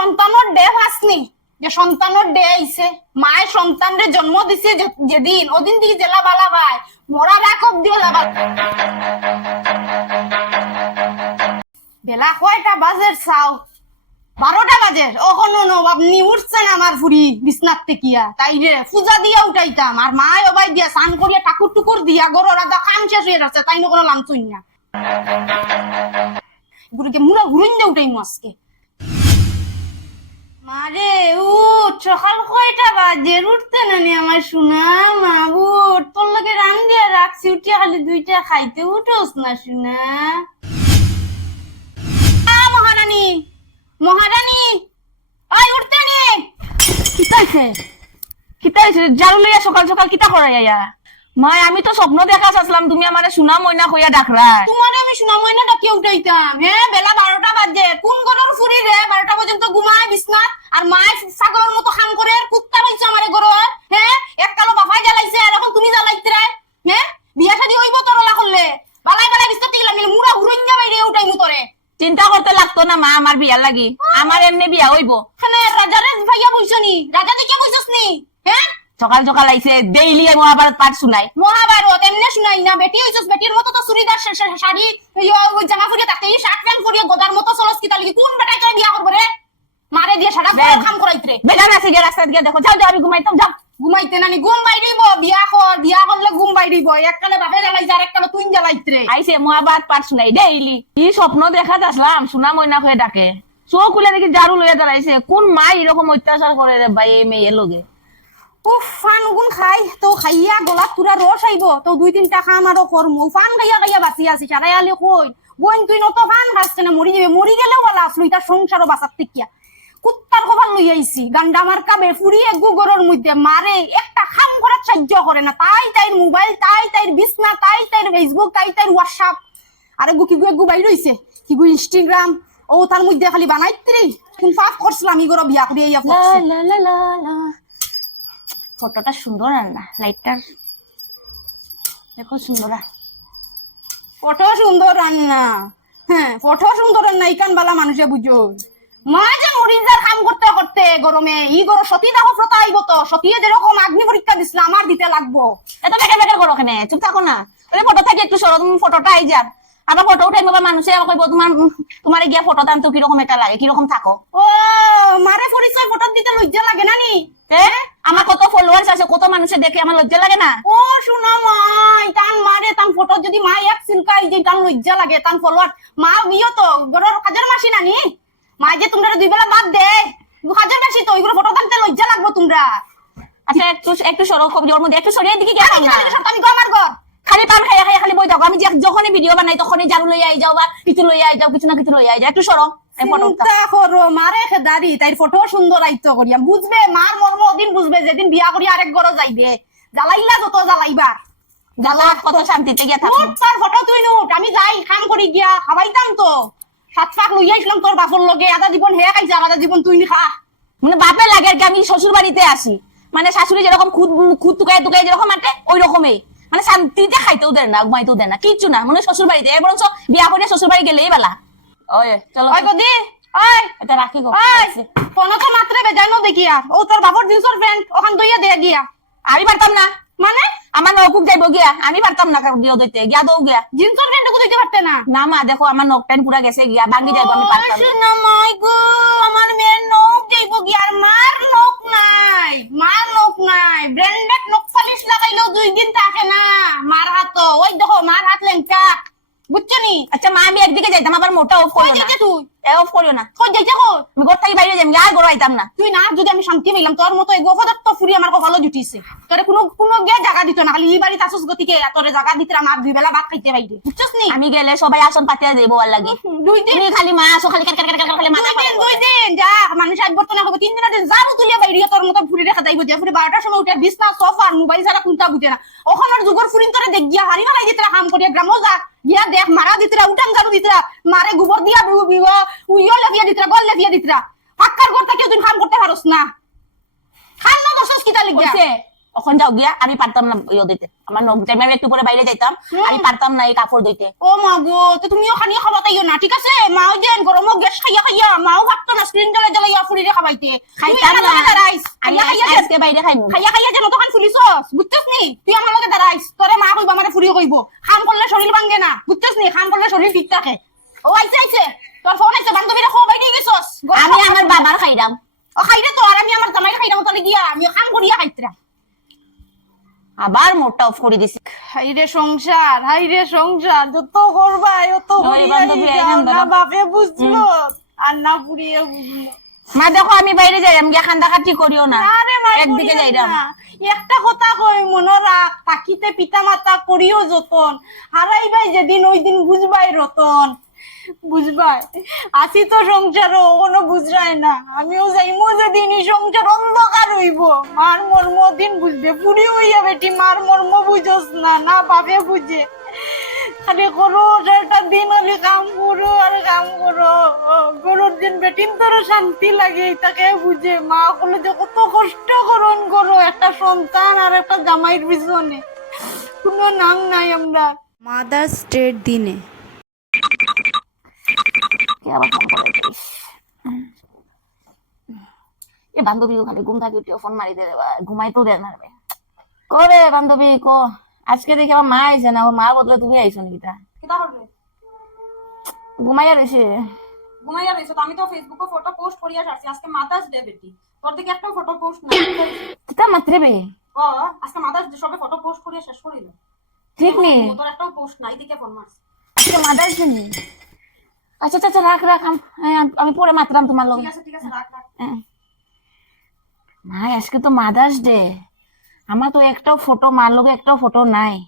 সন্তানের ডে ভাসনি যে সন্তানের ডে আইছে, মায়ের সন্তানরে জন্ম দিছে যেদিন, ওদিন দিকে জেলা বালা ভাই। মরা রাখ অব্দি যাবা বেলা। কয়টা বাজের চাও? বারোটা বাজের। ওখানো নি উঠছেন আমার ফুরি বিছনার তেকিয়া তাই রে, পূজা দিয়া উঠাইতাম। আর মা অবাই দিয়া স্নান করিয়া ঠাকুর টুকুর দিয়া গরো রাধা কাম শেষ হয়ে যাচ্ছে, তাই নকরা লামচুই না। গুরুকে মুনা ঘুরুন উঠাইমু আজকে। মারে উঠ সকাল কয়টা বাজে? উঠতে না নি আমার মা উঠ। তোর লগে রান দিয়া রাখছি উঠিয়া খালি দুইটা খাইতে উঠোস না মহারানী মহারানী ওই উঠতে নি। কিতাইছে কিতাইছে জারু লইয়া সকাল সকাল কিতা করাই আয়া? মাই আমি তো স্বপ্ন দেখা চাচ্ছিলাম তুমি আমার সোনা ময়না কইয়া ডাকরা তোমার আমি সোনা ময়না ডাকিয়ে উঠাইতাম। হ্যাঁ বেলা বারোটা বাজে। কোন ঘরের ফুরি রে বারোটা পর্যন্ত ঘুমায় বিছনাত? আর মায় ছাগলের মতো খাম করে আর কুত্তা হইছে আমার ঘর হ্যাঁ এককালো বাফাই জ্বালাইছে আর এখন তুমি জ্বালাইতে হ্যাঁ বিয়া শাদি হইব তরলা করলে। বালাই বালাই বিছনাতে গেলাম মুড়া হুরুন যাবে রে উঠাই মুতরে চিন্তা করতে লাগতো না মা আমার বিয়ার লাগি। আমার এমনি বিয়া হইব। খানে রাজারে ভাইয়া বইছ নি। রাজা দেখে বইছস নি হ্যাঁ সকাল সকাল আইছে ডেইলি মহাভারত পাঠ শুনাই মহাভারত এমনি শুনাই না বেটি হইছস বেটির মতো তো চুড়িদার শাড়ি জামা ফুরিয়ে থাকতে শার্ট প্যান্ট ফুরিয়ে গদার মতো চলস কি তালি কোন বেটাই তোর বিয়া করব রে? মারে দিয়ে সারা দেখ। কাম করাইতে রে বেগান আছে গিয়ে রাস্তায় গিয়ে দেখো যাও যাও আমি ঘুমাইতাম যাও। ঘুমাইতে নানি ঘুম বাইরিব বিয়া কর বিয়া করলে ঘুম বাইরিব। এককালে বাপে জ্বালাই আর এককালে তুই জ্বালাইতে রে আইছে পাঠ শুনাই ডেইলি। কি স্বপ্ন দেখা যাচ্ছিলাম সোনা ময়না হয়ে ডাকে। চোখ খুলে দেখি জারু লইয়া দাঁড়াইছে। কোন মা এরকম অত্যাচার করে রে ভাই এই মেয়ে লগে? উফ ফান গুন খাই। তো খাইয়া গলা পুরা রস আইব। তো দুই তিনটা খাম আরও করমু। ফান খাইয়া খাইয়া বাঁচি আছি সারাই আলি কই? বোন তুই নত ফান খাস না মরি যাবে। মরি গেলেও বলা আসলো এটা সংসারও বাঁচার থেকে কুত্তার কপাল লই আইছি। গান্ডা মার্কা বেফুরি এক গুগরের মধ্যে মারে। একটা খাম করার সাহায্য করে না। তাই তাইর মোবাইল তাই তাইর বিছনা তাই তাইর ফেসবুক তাই তাইর হোয়াটসঅ্যাপ আরে গু কি গু গু বাইর হইছে? কি গু ইনস্টাগ্রাম ও তার মধ্যে খালি বানাইত্রি। কোন ফাফ করছিলাম? ইগর বিয়া করিয়া ইয়া করছি। লা লা লা লা। ফটোটা সুন্দর আর না লাইটটার দেখো সুন্দর আর। ফটো সুন্দর রান্না হ্যাঁ ফটো সুন্দর রান্না ইকান বালা মানুষে বুঝো। মা মরিজার কাম করতে করতে গরমে ই গরম সতী দেখো ফটো আইব তো সতীয়ে যেরকম আগ্নি পরীক্ষা দিছিল আমার দিতে লাগবো। এত বেকার বেকার করো ওখানে চুপ থাকো না। ওই ফটো থেকে একটু সরো তুমি ফটোটা আই যান আবার ফটো উঠাই নেবা মানুষে কইব তোমার তোমার গিয়া ফটো দাম তো কীরকম এটা লাগে কীরকম থাকো? ও মারে পরিচয় ফটো দিতে লজ্জা লাগে না নি? আমার কত ফলোয়ার্স আছে কত মানুষে দেখে আমার লজ্জা লাগে না? ও শুনো মাই তান মারে তান ফটো যদি মা এক সিলকাই যে তান লজ্জা লাগে তান ফলোয়ার মা ইয়ে তো গরর কাজের মাসি নানি মা যে তোমরা দুই বেলা বাদ দে। দু হাজার মাসি তো ওইগুলো ফটো দামতে লজ্জা লাগবো তোমরা। আচ্ছা একটু একটু সরো কবি ওর মধ্যে একটু সরিয়ে দিকে গিয়ে আমি না। আমি গো আমার ঘর? খালি পান খাইয়া খাইয়া খালি বই থাকো আমি যখনই ভিডিও বানাই তখনই জারু লই আই যাও বা কিছু লই আই যাও কিছু না কিছু লই আই যাও। একটু সরো এই ফটোটা চিন্তা করো মারে খেদারি তাই ফটো সুন্দর বুঝবে মার মর্ম ওদিন বুঝবে যেদিন বিয়া করি আরেক ঘর যাইবে। জ্বালাইলা যত জ্বালাইবার জ্বালা কত শান্তিতে গিয়া থাকো। তার ফটো তুই নুট আমি যাই কাম করি গিয়া খাবাইতাম তো। সাত ফাক লইয়া আসলাম তোর বাপর লগে আধা জীবন হে খাইছে আধা জীবন তুই খা। মানে বাপে লাগে আর কি আমি শ্বশুর বাড়িতে আসি মানে শাশুড়ি যেরকম খুদ খুদ তুকাই তুকাই যেরকম আটে ওই রকমই মানে শান্তিতে খাইতেও দেন না ঘুমাইতেও দেন না কিচ্ছু না মানে শ্বশুর বাড়িতে বরঞ্চ বিয়া করে শ্বশুর বাড়ি গেলেই বেলা। ওই চলো। ওই গদি ওই। এটা রাখি গো ফোন তো মাত্রে বেজাই ন দেখি আর। ও তোর বাপর জিন্সর প্যান্ট ওখান দইয়া দে গিয়া। আমি পারতাম না। মানে? আমার নকুক যাইব গিয়া। আমি পারতাম না গিয়া দইতে গিয়া দৌ গিয়া। জিন্সর দিতে পারতে না? না মা দেখো আমার নখ প্যান্ট পুরা গেছে গিয়া ভাঙি যাইবো আমি পারতাম না। মাই গো আমার মেয়ের নখ যাইব গিয়া আর মার নখ নাই মার নখ নাই। ব্র্যান্ডেড নখ পালিশ লাগাইলেও দুই দিন থাকে না মার হাত ওই দেখো মার হাত লেংটা বুঝছ নি? আচ্ছা মা আমি একদিকে যাইতাম আবার মোটা অফ করো না। তুই। এ অফ করিও না। কই যাইতে কই আমি ঘর থেকে বাইরে যাই আর গড় আইতাম না। তুই না যদি আমি শান্তি পাইলাম তোর মতো এই গোপদত্ত ফুরি আমার জুটিছে। তোরে কোনো কোনো গে জায়গা দিত না খালি এই বাড়িতে আসুস গতিকে তোরে জায়গা দিতে আমার দুই বেলা ভাত খাইতে বাইরে। বুঝছস নি? আমি গেলে সবাই আসন পাতিয়া দেবো আর লাগে। দুই দিন। খালি মা আসো খালি কাট কাট খালি মাথা দুই দিন দুই দিন যা মানুষ আজ বর্তমানে হবে তিন দিনের দিন যাব তুলিয়া বাইরিয়া তোর মতো ফুরি রেখা যাইব যে ফুরি বারোটার সময় উঠে বিছনা সোফা আর মোবাইল ছাড়া কোনটা বুঝে না। ওখানের যুগর ফুরিন তোরে দেখ গিয়া হারি মারাই দিতরা কাম করিয়া গ্রামও যা। গিয়া দেখ মারা দিতরা উঠান গাড়ু দিতরা মারে গোবর দিয়া বিউ বিউ উইও লেফিয়া দিতরা গল লেফিয়া দিতরা। পাক্কার ঘর থেকে তুই কাম করতে পারস না। খান না লিখিয়া কইছে ওখান যাও গিয়া আমি পারতাম না ইয়ে দিতে। আমার টাইমে আমি একটু পরে বাইরে যাইতাম আমি পারতাম না এই কাপড় দিতে। ও মা গো তো খানি না ঠিক আছে? মাও যেন গরমও গ্যাস খাইয়া খাইয়া মাও ভাবতো না স্ক্রিন জ্বালা জ্বালাইয়া ফুরিরে খাবাইতে। খাইতাম না। খাইয়া খাইয়া আজকে বাইরে খাইমু। খাইয়া খাইয়া যেন তখন ফুলিছস বুঝতেছ নি? তুই আমার লগে দাঁড়াইস তোরে মা কইবা আমারে ফুরি কইব। খাম করলে শরীর ভাঙ্গে না বুঝতেছ নি? খাম করলে শরীর ঠিক থাকে। ও আইছে আইছে। তোর ফোন আইছে বান্ধবীরা নিয়ে গেছস? আমি আমার বাবার খাইরাম। ও খাইরে তো আর আমি আমার খাইরাম তাহলে গিয়া আমি করিয়া খাইতরা আবার মোটটা অফ করে দিছি। হাইরে সংসার হাইরে সংসার যত করবা অত না বাপে বুঝলো আর না পুড়িয়ে বুঝলো। মা দেখো আমি বাইরে যাইরাম গিয়া খান্দা খাটি করিও না। আরে মা একদিকে যাইরাম। একটা কথা কই মনে রাখ তাকিতে পিতা মাতা করিও যতন হারাইবাই যেদিন ওই দিন বুঝবাই রতন। বুঝবাই? আসি তো সংসার কোনো বুঝরাই না। আমিও যাইমো যেদিন এই সংসার, অন্ধকার হইব। মার মর্ম দিন বুঝবে পুরি হইয়া বেটি, মার মর্ম বুঝস না না বাপে বুঝে। খালি করো, একটা দিন হলে কাম করো, আর কাম করো। গরুর দিন বেটিন তোর শান্তি লাগে, তাকে বুঝে। মা বলে যে, কত কষ্ট করন করো, একটা সন্তান আর একটা জামাইয়ের পিছনে। কোনো নাম নাই আমরা। মাদার্স ডের দিনে। আবার ফোন করে দিস। এ বান্ধবী খালি ঘুম থাকি উঠিও ফোন মারি দে রে বা, ঘুমাই তো দে না করে বান্ধবী ক। আজকে দেখি আমার মা আইছে না মা বদলে তুমি আইছো নাকি তা? ঘুমাইয়া রয়েছে। ঘুমাইয়া রয়েছে তো আমি তো ফেসবুকে ফটো পোস্ট করিয়া ছাড়ছি আজকে মাদার্স ডে বেটি। তোর দিকে একটা ফটো পোস্ট নাই। কিতা মাত্রে বে? ও আজকে মাদার্স ডে সবে ফটো পোস্ট করিয়া শেষ করিল। ঠিক নি। তোর একটাও পোস্ট নাই দিকে ফোন মারছি। আজকে মাদার দিন আচ্ছা আচ্ছা আচ্ছা, রাখ রাখ আম- হ্যাঁ, পরে মাত্রাম তোমার রাখ রাখ। হ্যাঁ। মা আজকে তো মাদার্স ডে। আমার তো একটাও ফটো মার লগে একটাও ফটো নাই।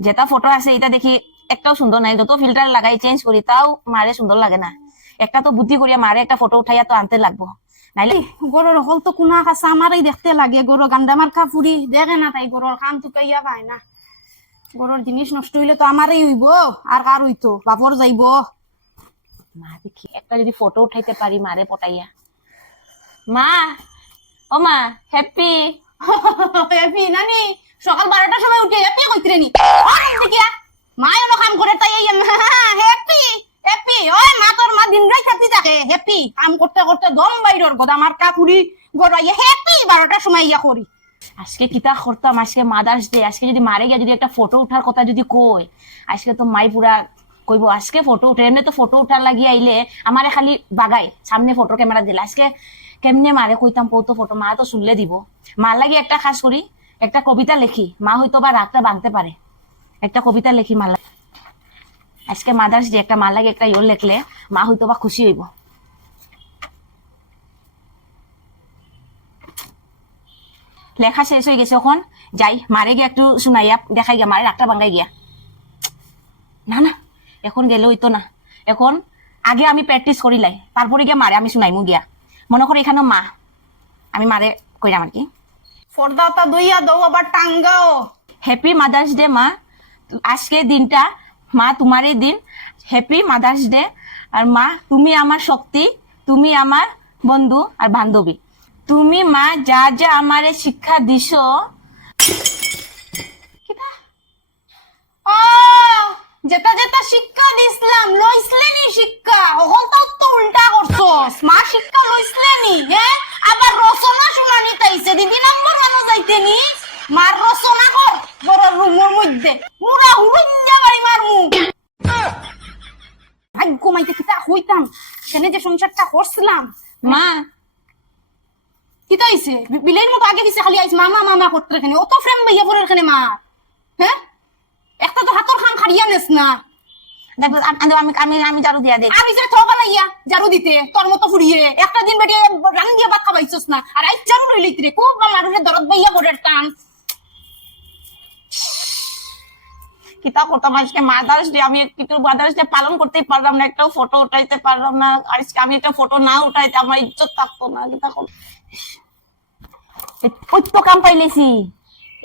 যেটা ফটো আছে এটা দেখি একটাও সুন্দর নাই। যত ফিল্টার লাগাই চেঞ্জ করি তাও মারে সুন্দর লাগে না। একটা তো বুদ্ধি করিয়া মারে একটা ফটো উঠাইয়া তো আনতে লাগবো। নাইলে গরুর হল তো কুনা খাসা আমারই দেখতে লাগে। গরু গান্ডা মার কাপুরি দেখে না তাই গরুর খান টুকাইয়া পায় না। গরুর জিনিস নষ্ট হইলে তো আমারই হইব আর কার হইতো বাপর যাইব। মা, দেখি, একটা যদি ফটো উঠাইতে পারি, মারে পটাইয়া। মা, ও মা হ্যাপি হ্যাপি নানি, সকাল বারোটার সময় উঠে হ্যাপি কইতরে নি। কাম করে তাই হ্যাপি হ্যাপি ওই মা, তোর মা দিন রাত হ্যাপি থাকে হ্যাপি কাম করতে করতে দম বাইরর গদা আমার কাপুরি গড়াইয়া হ্যাপি বারোটার সময় ইয়া করি। আজকে কিতা করতাম, আজকে মাদার্স ডে, আজকে যদি মারে গিয়া যদি একটা ফটো উঠার কথা যদি কই আজকে তো মাই পুরা কইব, আজকে ফটো উঠে এমনি তো ফটো উঠার লাগি আইলে আমারে খালি বাগাই, সামনে ফটো ক্যামেরা দিলে। আজকে কেমনে মারে কইতাম কৌতো ফটো মা তো শুনলে দিব। মার লাগি একটা খাস করি, একটা কবিতা লেখি মা হয়তো বা রাগটা ভাঙতে পারে একটা কবিতা লেখি মার আজকে মাদার্স ডে একটা মার লাগে একটা ইয়োর লেখলে মা হয়তো বা খুশি হইব। লেখা শেষ হয়ে গেছে এখন যাই মারে গিয়ে একটু শুনাইয়া দেখাই গিয়া মারে রাগটা ভাঙ্গাই গিয়া। না না। এখন গেলে হইতো না। এখন আগে আমি প্র্যাকটিস করিলাই তারপরে গিয়া মারে আমি শুনাইমু গিয়া। মনে করো এখানে মা। আমি মারে কইরাম আর কি পর্দাটা দইয়া দৌ আবার টাঙ্গাও। হ্যাপি মাদার্স ডে মা। আজকে দিনটা মা তোমারই দিন। হ্যাপি মাদার্স ডে আর মা তুমি আমার শক্তি তুমি আমার বন্ধু আর বান্ধবী। তুমি মা যা যা আমারে শিক্ষা দিছো ও যেটা যেটা শিক্ষা দিছিলাম লইসলেনি শিক্ষা। ওখান তো তো উল্টা করছস মা শিক্ষা লইসলেনি হ্যাঁ আবার রচনা শুনানি তাইছে। দিদি নম্বর মানুষ যাইতেনি? মার রচনা কর বড় রুমের মধ্যে। মুরা হুড়ুঞ্জা বাড়ি মার মু ভাগ্য মাইতে কিতা হইতাম সেনে যে সংসারটা করছিলাম মা, কিতা হইছে বিলের মতো আগে পিছে খালি আইছে মামা মামা করতে এখানে অত ফ্রেম ভাইয়া পরে এখানে মা হ্যাঁ একটা তো হাতর খাম খাড়িয়া নেস না। দেখো আমি আমি আমি জারু দিয়া দেখ আমি যে ঠকা লাইয়া জারু দিতে, তোর মতো ফুরিয়ে একটা দিন বেটে রান দিয়া ভাত খাবাইছস না। আর আই জারু রইলি রে, খুব মানুষের দরদ ভাইয়া করে টান। কিতা করতাম, আজকে মাদার্স ডে আমি কিন্তু মাদার্স ডে পালন করতেই পারলাম না, একটাও ফটো উঠাইতে পারলাম না। আজকে আমি একটা ফটো না উঠাইতে আমার ইজ্জত থাকতো না, কিতা কর ওই তো কাম পাইলেছি।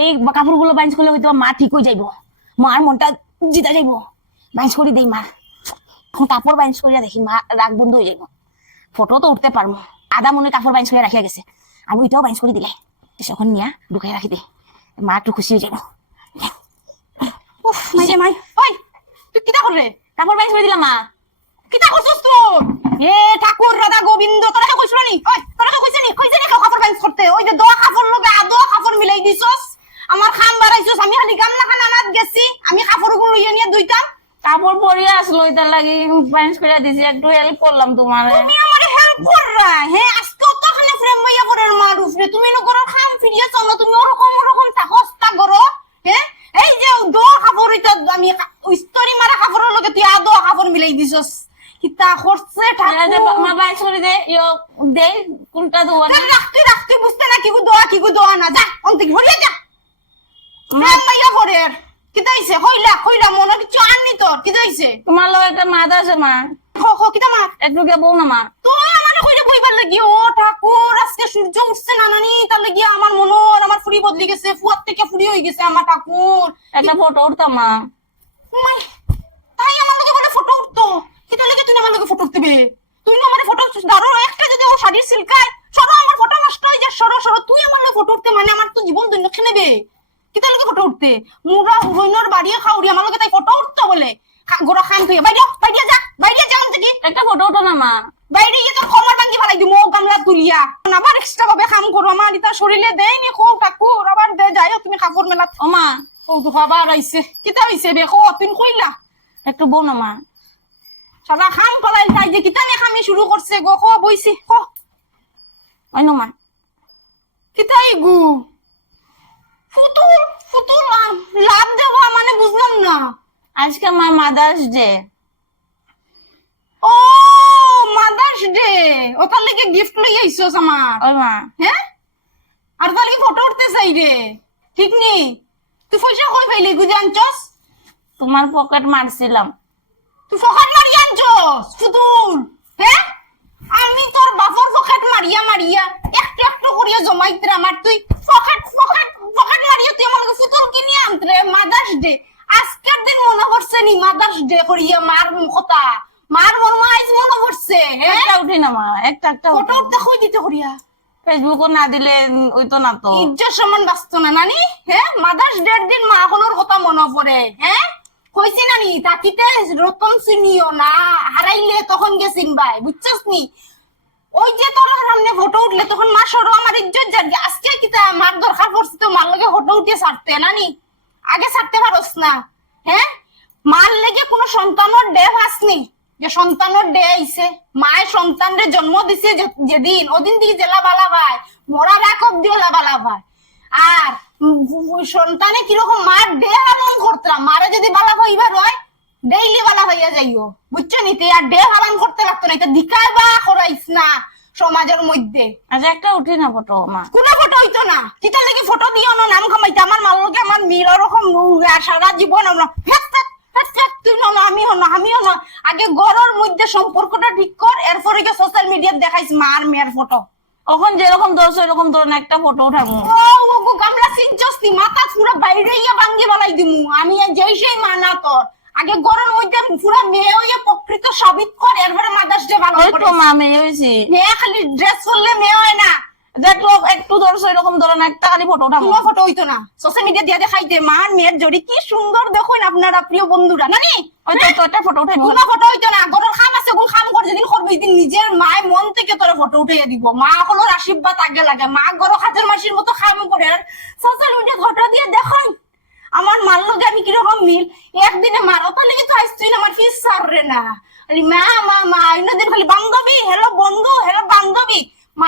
এই কাপড়গুলো বাইন্স করলে হয়তো মা ঠিক হয়ে যাইব। মার মনটা জিতা যাইব বাইঞ্চ করে দেই মা কাপড় বাইঞ্চ করিয়া দেখি মা রাগ বন্ধ হয়ে যাইব ফটো তো উঠতে পারব আদা মনে কাপড় বাইঞ্চ করে রাখিয়া গেছে আমি ওইটাও বাইঞ্চ করে দিলে। এখন নিয়া ঢুকাই রাখি দে। মা একটু খুশি হয়ে মাই। ওই তুই করে কাপড় বাইশ করে দিলাম মা। কিটা করছিস তুই এ ঠাকুর রাধা গোবিন্দ তোরা নি? ওই তোরা তো নি? কইছিস নি কাপড় বেঞ্চ করতে ওই যে দোয়া কাপড় লগে আদো কাপড় মিলাই দিছস? আমার খাম বাড়াইছস আমি খালি গামলা খান আনাত গেছি আমি কাপড়গুলো লইয়া নিয়ে দুইতাম। কাপড় পরিয়ে আসলো এটা লাগি বাইশ করে দিছি একটু হেল্প করলাম তোমার। তুমি আমারে হেল্প কররা হ্যাঁ আজকে তো খালি ফ্রেম মাইয়া করে মারুফ রে তুমি ন করো খাম ফিরিয়ে চলো তুমি ওরকম ওরকম থাকস্তা করো হ্যাঁ এই যে দোয়া কাপড় এটা আমি ইস্তরি মারা কাপড়ের লগে তুই আদো কাপড় মিলাই দিছস কিতা করছে ঠাকুর মা বাইশ করে দে ইয়ো দে কোনটা দেবো না রাখতে রাখতে বুঝতে না কি গু দোয়া কি গু দোয়া না যা অন্তিক ভরিয়া যা ফ্রেম মাইয়া করে কিতা হইছে কইলা কইলা মনে কিছু আননি তোর কিতা হইছে তোমার লোক একটা মাদ আছে মা। খো খো মা? একটু বউ না মা। তুই আমার কইলে বইবার লাগি। ও ঠাকুর আজকে সূর্য উঠছে না নানি তার লাগি আমার মনোর আমার ফুরি বদলি গেছে ফুয়ার থেকে ফুরি হয়ে গেছে আমার ঠাকুর একটা ফটো উঠতাম মা। তাই আমার লগে বলে ফটো উঠতো। কিতা লাগে তুই আমার লগে ফটো উঠতে তুই না আমার ফটো দাঁড়ো একটা যদি ও শাড়ির সিলকায় সরো আমার ফটো নষ্ট হয়ে যায় সরো সরো তুই আমার লগে ফটো উঠতে মানে আমার তো জীবন দৈন্য নেবে লাগে ফটো উঠতে? মুরা হুবইনর বাড়িয়ে খাউরি আমার লগে তাই ফটো উঠতো বলে। গোড়া খান তুই। বাইরে বাইরে যা বাইরে যা অন্ত কি একটা ফটো উঠো না মা বাইরে গিয়ে তোর কমর ভাঙ্গি ফেলাই দিমু গামলা তুলিয়া। আবার এক্সট্রা ভাবে কাম করো। আমার ইতা শরীরে দেয়নি খুব ঠাকুর। আবার দে যাইও তুমি কাপড় মেলা ও মা ও তো আবার আইছে। কিতা হইছে বে কো তুই কইলা? একটু বউ না মা সারা খাম ফলাই যাই যে কিতা নে খামি শুরু করছে গো কো বইছি কো ওই না মা। কিতা গু? ফুতুল ফুতুল লাভ লাভ দেওয়া মানে বুঝলাম না। আজকে মা মাদার্স ডে ও মাদার্স ডে ওটার লেগে গিফট লই আইছস আমার। ওই মা। হ্যাঁ? আর তাহলে কি ফটো উঠতে চাই রে। ঠিক নি তুই পয়সা কই পাইলি গুজে আনছস তোমার পকেট মারছিলাম। তুই ফকাট মারি আনছস ফুতুল হ্যাঁ? আমি তোর বাপর ফকাট মারিয়া মারিয়া একটু একটু করিয়া জমাইতে আমার। তুই ফকাট ফকাট ফকাট মারিয়া তুই আমার লগে ফুতুল কিনে আনতে মাদার্স ডে আজকের দিন মনে পড়ছে নি মাদার্স ডে করিয়া মার কথা মার মন আইজ মনে পড়ছে একটা উঠি না মা একটা একটা ফটো কই দিতে করিয়া। ফেসবুকও না দিলে ওই তো না তো। ইজ্জত সমান বাঁচত না নানি হ্যাঁ মাদার্স ডের দিন মা হলোর কথা মনে পড়ে হ্যাঁ কইছি নানি তাকিতে রতন চিনিও না হারাইলে তখন গেছিন ভাই বুঝছস নি? ওই যে তোর সামনে ফটো উঠলে তখন মা সরো আমার ইজ্জত যাবে আজকে কিতা মার দরকার পড়ছে তো মার লগে ফটো উঠিয়ে ছাড়তে নানি? আগে ছাড়তে পারস না হ্যাঁ? মার লেগে কোনো সন্তানের ডে ভাসনি যে সন্তানের ডে আইছে, মায়ের সন্তানরে জন্ম দিছে যেদিন, ওদিন থেকে জেলা বালা ভাই মরা রাখ অব্দি ওলা বালা ভাই। আর সন্তানে কীরকম মার ডে পালন করতাম, মারে যদি বালা হইবার হয়, ডেইলি বালা হইয়া যাইও। বুঝছ নি? তে আর ডে পালন করতে লাগতো না, এটা দিকার বা করাইস না। সমাজের মধ্যে। আচ্ছা একটা উঠি না ফটো মা। কোনো ফটো হইতো না। কিতা লাগি ফটো দিও না নাম কামাইতে। আমার মাল লগে আমার মির ওরকম সারা জীবন আমরা তুই না আমিও না আমিও না। আগে মধ্যে সম্পর্কটা ঠিক কর এরপরে গিয়ে সোশ্যাল মিডিয়াত দেখাইস মার মেয়ের ফটো। এখন যেরকম ধরছো এরকম ধরুন একটা ফটো উঠাবো ও গামলা মাথা পুরো বাইরে ইয়া ভাঙ্গি বলাই দিমু। আমি যেই সেই মানা তোর আগে গরর মধ্যে পুরো মেয়ে হইয়া প্রকৃত সাবিত কর এরপরে মাদার্স ডে ভালো করে মা মেয়ে হয়েছি। মেয়ে খালি ড্রেস করলে মেয়ে হয় না। দেখল একটু ধরছো এরকম ধরুন একটা খালি ফটো উঠাবো ফটো হইতো না। সোশ্যাল মিডিয়া দিয়ে দেখাইতে মার মেয়ের জড়ি কি সুন্দর দেখুন আপনারা প্রিয় বন্ধুরা। নানি ওই তো- একটা ফটো উঠাবো কোনো ফটো হইতো না। গরুর খাম আছে কোন খাম করে যেদিন করব দিন নিজের মায় মন থেকে তোর ফটো উঠে দিব। মা হলোর আশীর্বাদ আগে লাগে। মা গরু খাতের মাসির মতো খাম করে। সোশ্যাল মিডিয়া ফটো দিয়ে দেখুন আমার মার লগে আমি কীরকম মিল? একদিনে মার ওটা লেগে তো আসছিস আমার ফিস সাররে না। আরে মা মা মা দিন খালি বান্ধবী হ্যালো বন্ধু হ্যালো বান্ধবী।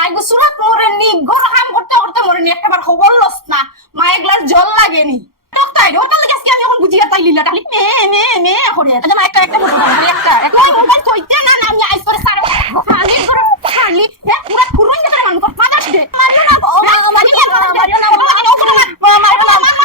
এগো সুরাত গরু খাম করতে করতে একবার খবর লস না। মা জল লাগেনি তাই ওটা লেগে আজকে আমি এখন বুঝিয়া তাই লিলা খালি মে মে মে করে। মা একটা একটা ফটো উঠাবো একটা। একটা মোবাইল কইতে না আমি আইস করে সারে। খালি করে খালি পুরা খুরুন যেতে মানুষ কর ফাদার্স ডে মারিও না মারিও না মারিও না মারিও না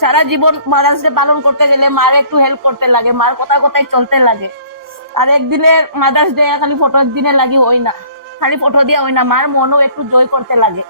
সারা জীবন মাদার্স ডে পালন করতে গেলে মার একটু হেল্প করতে লাগে, মার কোথায় কোথায় চলতে লাগে। আর একদিনে মাদার্স ডে খালি ফটো দিনে লাগি হয় না, খালি ফটো দিয়ে হয় না, মার মনও একটু জয় করতে লাগে।